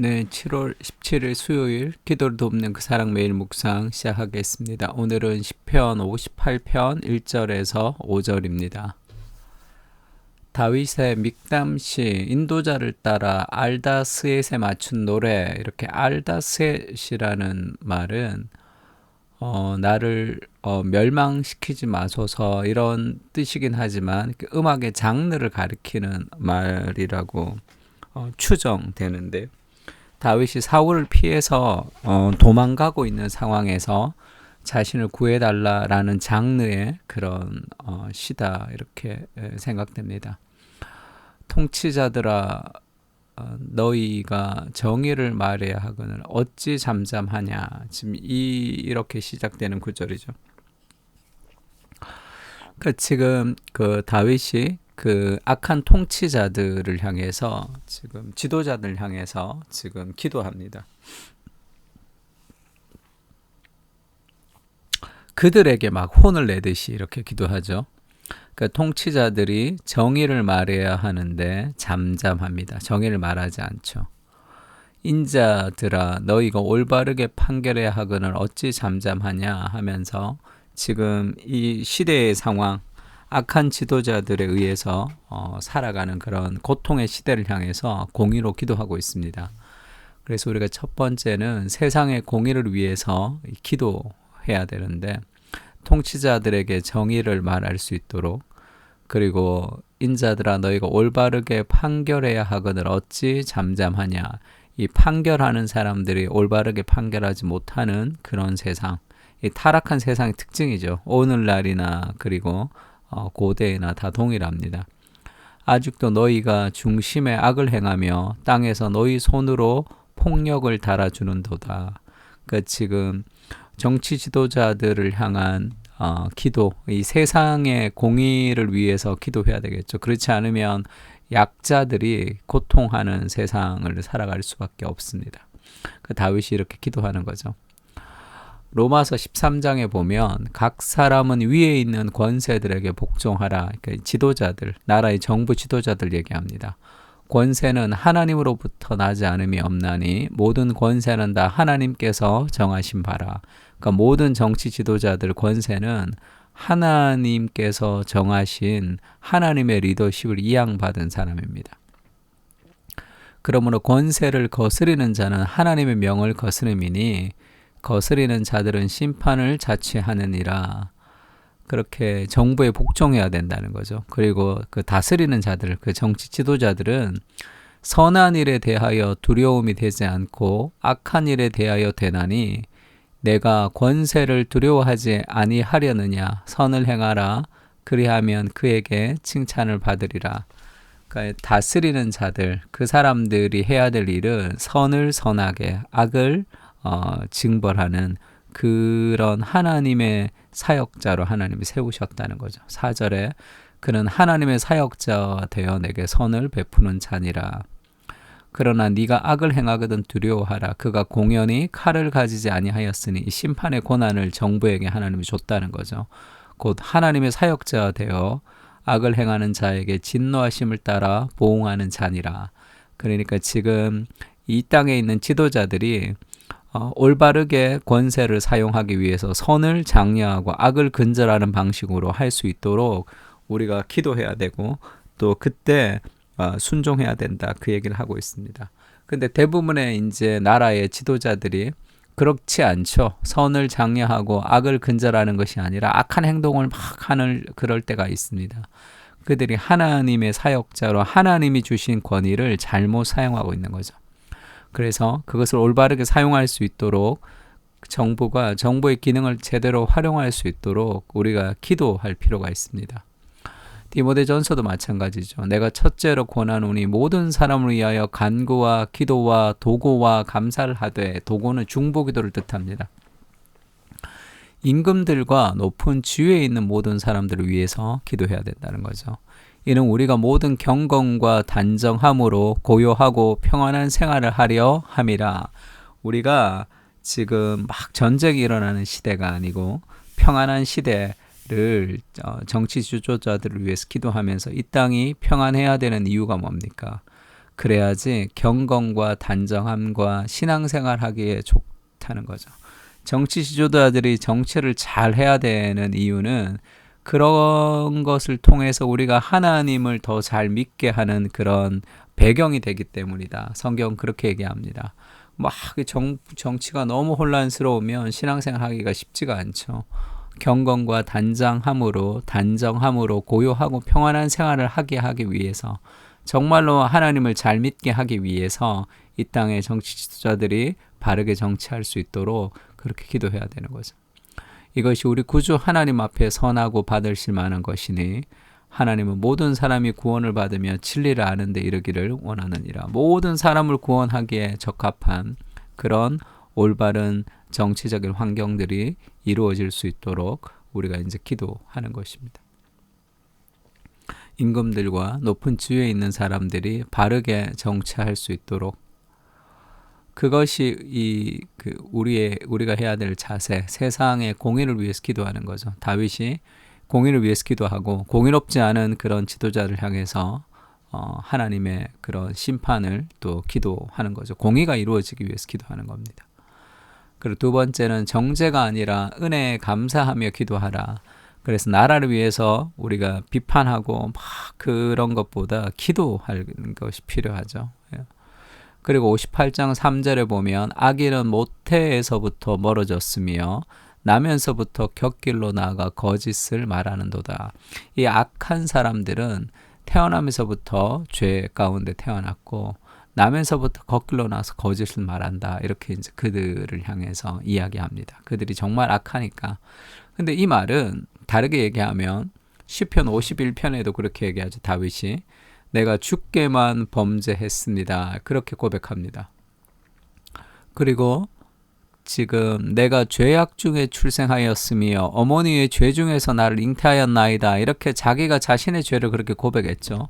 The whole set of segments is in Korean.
네, 7월 17일 수요일 기도를 돕는 그 사랑 매일 묵상 시작하겠습니다. 오늘은 시편 58편 1절에서 5절입니다. 다윗의 믹담시 인도자를 따라 알다스엣에 맞춘 노래. 이렇게 알다스엣이라는 말은 나를 멸망시키지 마소서 이런 뜻이긴 하지만 그 음악의 장르를 가리키는 말이라고 추정되는데, 다윗이 사울을 피해서 도망가고 있는 상황에서 자신을 구해달라라는 장르의 그런 시다, 이렇게 생각됩니다. 통치자들아, 너희가 정의를 말해야 하거늘 어찌 잠잠하냐. 지금 이렇게 시작되는 구절이죠. 지금 그 다윗이 그 악한 통치자들을 향해서, 지금 지도자들 향해서 지금 기도합니다. 그들에게 막 혼을 내듯이 이렇게 기도하죠. 그 통치자들이 정의를 말해야 하는데 잠잠합니다. 정의를 말하지 않죠. 인자들아, 너희가 올바르게 판결해야 하거늘 어찌 잠잠하냐 하면서 지금 이 시대의 상황, 악한 지도자들에 의해서 살아가는 그런 고통의 시대를 향해서 공의로 기도하고 있습니다. 그래서 우리가 첫 번째는 세상의 공의를 위해서 기도해야 되는데, 통치자들에게 정의를 말할 수 있도록, 그리고 인자들아 너희가 올바르게 판결해야 하거늘 어찌 잠잠하냐. 이 판결하는 사람들이 올바르게 판결하지 못하는 그런 세상, 이 타락한 세상의 특징이죠. 오늘날이나 그리고 고대나 다 동일합니다. 아직도 너희가 중심에 악을 행하며 땅에서 너희 손으로 폭력을 달아주는도다. 지금 정치 지도자들을 향한 기도, 이 세상의 공의를 위해서 기도해야 되겠죠. 그렇지 않으면 약자들이 고통하는 세상을 살아갈 수밖에 없습니다. 다윗이 이렇게 기도하는 거죠. 로마서 13장에 보면 각 사람은 위에 있는 권세들에게 복종하라. 그러니까 지도자들, 나라의 정부 지도자들 얘기합니다. 권세는 하나님으로부터 나지 않음이 없나니 모든 권세는 다 하나님께서 정하신 바라. 그러니까 모든 정치 지도자들 권세는 하나님께서 정하신 하나님의 리더십을 이양받은 사람입니다. 그러므로 권세를 거스리는 자는 하나님의 명을 거스름이니 거스리는 자들은 심판을 자취하느니라. 그렇게 정부에 복종해야 된다는 거죠. 그리고 그 다스리는 자들, 그 정치 지도자들은 선한 일에 대하여 두려움이 되지 않고 악한 일에 대하여 되나니 내가 권세를 두려워하지 아니하려느냐. 선을 행하라. 그리하면 그에게 칭찬을 받으리라. 그러니까 다스리는 자들, 그 사람들이 해야 될 일은 선을 선하게, 악을 징벌하는 그런 하나님의 사역자로 하나님이 세우셨다는 거죠. 4절에 그는 하나님의 사역자가 되어 내게 선을 베푸는 자니라. 그러나 네가 악을 행하거든 두려워하라. 그가 공연히 칼을 가지지 아니하였으니 이 심판의 고난을 정부에게 하나님이 줬다는 거죠. 곧 하나님의 사역자가 되어 악을 행하는 자에게 진노하심을 따라 보응하는 자니라. 그러니까 지금 이 땅에 있는 지도자들이 올바르게 권세를 사용하기 위해서 선을 장려하고 악을 근절하는 방식으로 할 수 있도록 우리가 기도해야 되고, 또 그때 순종해야 된다, 그 얘기를 하고 있습니다. 근데 대부분의 이제 나라의 지도자들이 그렇지 않죠. 선을 장려하고 악을 근절하는 것이 아니라 악한 행동을 막 하는 그럴 때가 있습니다. 그들이 하나님의 사역자로 하나님이 주신 권위를 잘못 사용하고 있는 거죠. 그래서 그것을 올바르게 사용할 수 있도록 정부가 정부의 기능을 제대로 활용할 수 있도록 우리가 기도할 필요가 있습니다. 디모데전서도 마찬가지죠. 내가 첫째로 권하노니 모든 사람을 위하여 간구와 기도와 도고와 감사를 하되, 도고는 중보기도를 뜻합니다. 임금들과 높은 지위에 있는 모든 사람들을 위해서 기도해야 된다는 거죠. 이는 우리가 모든 경건과 단정함으로 고요하고 평안한 생활을 하려 함이라. 우리가 지금 막 전쟁이 일어나는 시대가 아니고 평안한 시대를 정치 지도자들을 위해서 기도하면서 이 땅이 평안해야 되는 이유가 뭡니까? 그래야지 경건과 단정함과 신앙생활 하기에 좋다는 거죠. 정치 지도자들이 정치를 잘 해야 되는 이유는 그런 것을 통해서 우리가 하나님을 더 잘 믿게 하는 그런 배경이 되기 때문이다. 성경은 그렇게 얘기합니다. 막 정치가 너무 혼란스러우면 신앙생활 하기가 쉽지가 않죠. 경건과 단정함으로 고요하고 평안한 생활을 하기 위해서, 정말로 하나님을 잘 믿게 하기 위해서 이 땅의 정치 지도자들이 바르게 정치할 수 있도록 그렇게 기도해야 되는 거죠. 이것이 우리 구주 하나님 앞에 선하고 받으실 만한 것이니 하나님은 모든 사람이 구원을 받으며 진리를 아는 데 이르기를 원하느니라. 모든 사람을 구원하기에 적합한 그런 올바른 정치적인 환경들이 이루어질 수 있도록 우리가 이제 기도하는 것입니다. 임금들과 높은 지위에 있는 사람들이 바르게 정치할 수 있도록, 그것이 우리가 해야 될 자세, 세상의 공의를 위해서 기도하는 거죠. 다윗이 공의를 위해서 기도하고 공의롭지 않은 그런 지도자를 향해서 하나님의 그런 심판을 또 기도하는 거죠. 공의가 이루어지기 위해서 기도하는 겁니다. 그리고 두 번째는 정죄가 아니라 은혜에 감사하며 기도하라. 그래서 나라를 위해서 우리가 비판하고 막 그런 것보다 기도하는 것이 필요하죠. 그리고 58장 3절에 보면 악인은 모태에서부터 멀어졌으며 나면서부터 곁길로 나아가 거짓을 말하는도다. 이 악한 사람들은 태어나면서부터 죄 가운데 태어났고 나면서부터 겉길로 나서 거짓을 말한다. 이렇게 이제 그들을 향해서 이야기합니다. 그들이 정말 악하니까. 근데 이 말은 다르게 얘기하면 시편 51편에도 그렇게 얘기하죠. 다윗이 내가 주께만 범죄했습니다. 그렇게 고백합니다. 그리고 지금 내가 죄악 중에 출생하였으며 어머니의 죄 중에서 나를 잉태하였나이다. 이렇게 자기가 자신의 죄를 그렇게 고백했죠.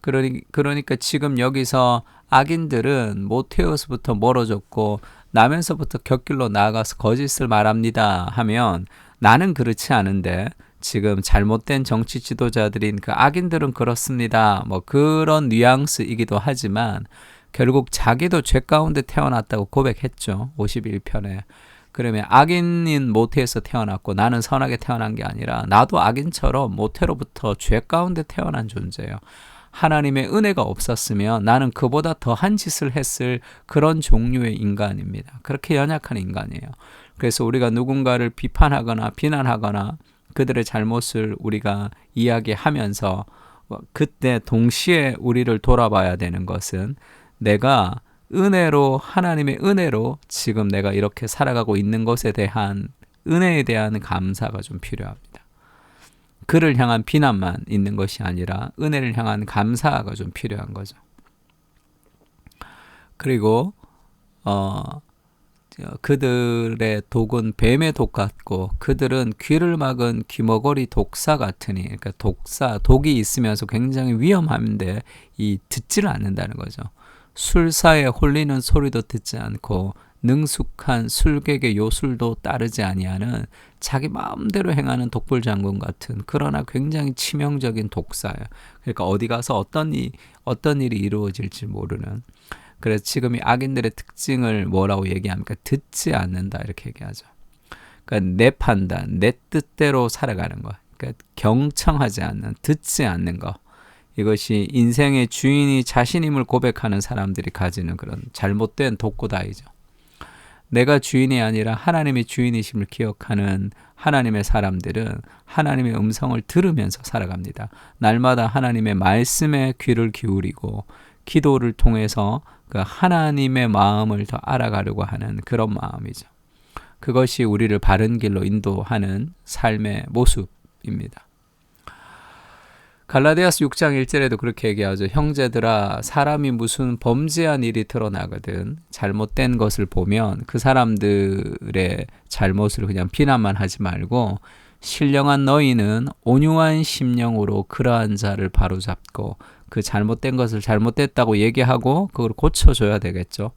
그러니까 지금 여기서 악인들은 모태에서부터 멀어졌고 나면서부터 곁길로 나아가서 거짓을 말합니다 하면, 나는 그렇지 않은데 지금 잘못된 정치 지도자들인 그 악인들은 그렇습니다. 뭐 그런 뉘앙스이기도 하지만 결국 자기도 죄 가운데 태어났다고 고백했죠. 51편에. 그러면 악인인 모태에서 태어났고 나는 선하게 태어난 게 아니라 나도 악인처럼 모태로부터 죄 가운데 태어난 존재예요. 하나님의 은혜가 없었으면 나는 그보다 더한 짓을 했을 그런 종류의 인간입니다. 그렇게 연약한 인간이에요. 그래서 우리가 누군가를 비판하거나 비난하거나 그들의 잘못을 우리가 이야기하면서 그때 동시에 우리를 돌아봐야 되는 것은, 내가 하나님의 은혜로 지금 내가 이렇게 살아가고 있는 것에 대한 은혜에 대한 감사가 좀 필요합니다. 그를 향한 비난만 있는 것이 아니라 은혜를 향한 감사가 좀 필요한 거죠. 그리고 그들의 독은 뱀의 독 같고 그들은 귀를 막은 귀머거리 독사 같으니, 그러니까 독이 있으면서 굉장히 위험한데 듣지를 않는다는 거죠. 술사에 홀리는 소리도 듣지 않고 능숙한 술객의 요술도 따르지 아니하는 자기 마음대로 행하는 독불장군 같은, 그러나 굉장히 치명적인 독사예요. 그러니까 어디 가서 어떤 일이 이루어질지 모르는. 그래서 지금 이 악인들의 특징을 뭐라고 얘기합니까? 듣지 않는다, 이렇게 얘기하죠. 그러니까 내 판단, 내 뜻대로 살아가는 거. 그러니까 경청하지 않는, 듣지 않는 거. 이것이 인생의 주인이 자신임을 고백하는 사람들이 가지는 그런 잘못된 독고다이죠. 내가 주인이 아니라 하나님의 주인이심을 기억하는 하나님의 사람들은 하나님의 음성을 들으면서 살아갑니다. 날마다 하나님의 말씀에 귀를 기울이고 기도를 통해서 그 하나님의 마음을 더 알아가려고 하는 그런 마음이죠. 그것이 우리를 바른 길로 인도하는 삶의 모습입니다. 갈라디아서 6장 1절에도 그렇게 얘기하죠. 형제들아, 사람이 무슨 범죄한 일이 드러나거든 잘못된 것을 보면 그 사람들의 잘못을 그냥 비난만 하지 말고 신령한 너희는 온유한 심령으로 그러한 자를 바로잡고 그 잘못된 것을 잘못됐다고 얘기하고 그걸 고쳐줘야 되겠죠.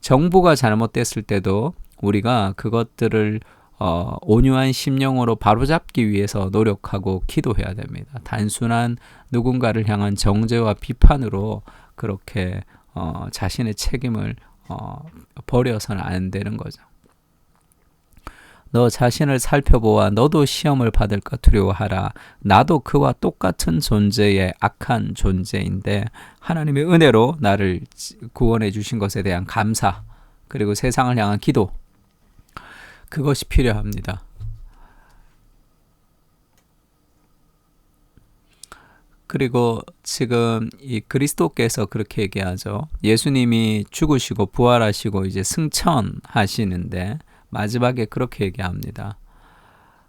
정부가 잘못됐을 때도 우리가 그것들을 온유한 심령으로 바로잡기 위해서 노력하고 기도해야 됩니다. 단순한 누군가를 향한 정죄와 비판으로 그렇게 자신의 책임을 버려서는 안 되는 거죠. 너 자신을 살펴보아 너도 시험을 받을까 두려워하라. 나도 그와 똑같은 존재의 악한 존재인데 하나님의 은혜로 나를 구원해 주신 것에 대한 감사, 그리고 세상을 향한 기도, 그것이 필요합니다. 그리고 지금 이 그리스도께서 그렇게 얘기하죠. 예수님이 죽으시고 부활하시고 이제 승천하시는데 마지막에 그렇게 얘기합니다.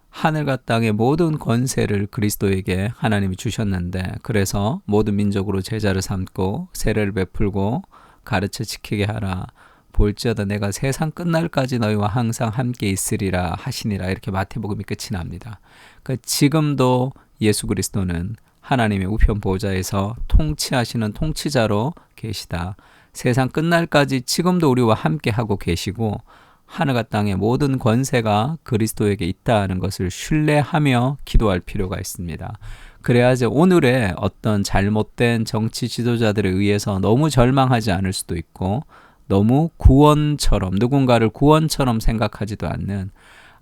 하늘과 땅의 모든 권세를 그리스도에게 하나님이 주셨는데, 그래서 모든 민족으로 제자를 삼고 세례를 베풀고 가르쳐 지키게 하라. 볼지어다 내가 세상 끝날까지 너희와 항상 함께 있으리라 하시니라. 이렇게 마태복음이 끝이 납니다. 그러니까 지금도 예수 그리스도는 하나님의 우편 보좌에서 통치하시는 통치자로 계시다. 세상 끝날까지 지금도 우리와 함께 하고 계시고 하늘과 땅의 모든 권세가 그리스도에게 있다는 것을 신뢰하며 기도할 필요가 있습니다. 그래야지 오늘의 어떤 잘못된 정치 지도자들에 의해서 너무 절망하지 않을 수도 있고, 너무 구원처럼, 누군가를 구원처럼 생각하지도 않는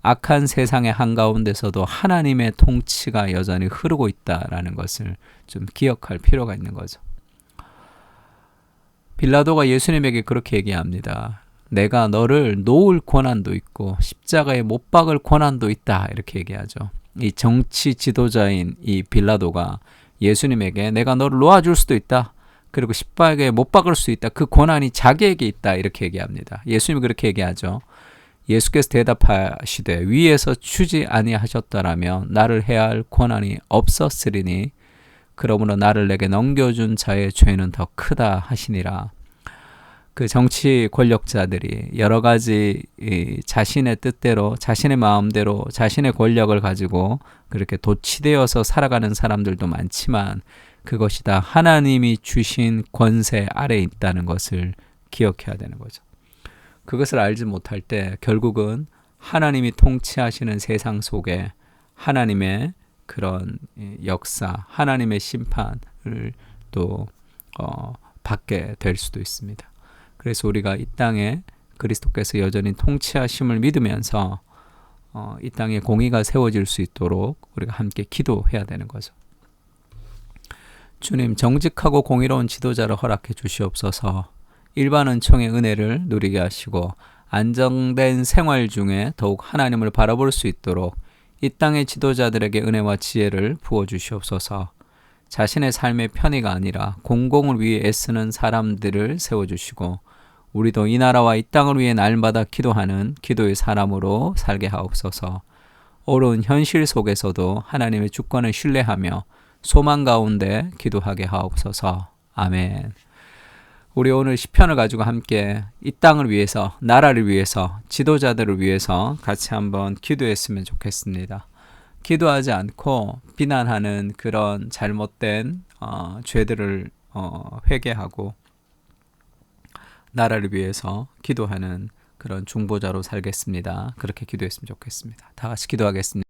악한 세상의 한가운데서도 하나님의 통치가 여전히 흐르고 있다라는 것을 좀 기억할 필요가 있는 거죠. 빌라도가 예수님에게 그렇게 얘기합니다. 내가 너를 놓을 권한도 있고 십자가에 못 박을 권한도 있다, 이렇게 얘기하죠. 이 정치 지도자인 이 빌라도가 예수님에게 내가 너를 놓아줄 수도 있다, 그리고 십자가에 못 박을 수 있다, 그 권한이 자기에게 있다, 이렇게 얘기합니다. 예수님이 그렇게 얘기하죠. 예수께서 대답하시되 위에서 주지 아니하셨더라면 나를 해야 할 권한이 없었으리니 그러므로 나를 내게 넘겨준 자의 죄는 더 크다 하시니라. 그 정치 권력자들이 여러 가지 자신의 뜻대로, 자신의 마음대로, 자신의 권력을 가지고 그렇게 도취되어서 살아가는 사람들도 많지만 그것이 다 하나님이 주신 권세 아래에 있다는 것을 기억해야 되는 거죠. 그것을 알지 못할 때 결국은 하나님이 통치하시는 세상 속에 하나님의 그런 역사, 하나님의 심판을 또 받게 될 수도 있습니다. 그래서 우리가 이 땅에 그리스도께서 여전히 통치하심을 믿으면서 이 땅에 공의가 세워질 수 있도록 우리가 함께 기도해야 되는 거죠. 주님, 정직하고 공의로운 지도자를 허락해 주시옵소서. 일반 은총의 은혜를 누리게 하시고 안정된 생활 중에 더욱 하나님을 바라볼 수 있도록 이 땅의 지도자들에게 은혜와 지혜를 부어주시옵소서. 자신의 삶의 편의가 아니라 공공을 위해 애쓰는 사람들을 세워주시고 우리도 이 나라와 이 땅을 위해 날마다 기도하는 기도의 사람으로 살게 하옵소서. 어려운 현실 속에서도 하나님의 주권을 신뢰하며 소망 가운데 기도하게 하옵소서. 아멘. 우리 오늘 시편을 가지고 함께 이 땅을 위해서, 나라를 위해서, 지도자들을 위해서 같이 한번 기도했으면 좋겠습니다. 기도하지 않고 비난하는 그런 잘못된 죄들을 회개하고 나라를 위해서 기도하는 그런 중보자로 살겠습니다. 그렇게 기도했으면 좋겠습니다. 다 같이 기도하겠습니다.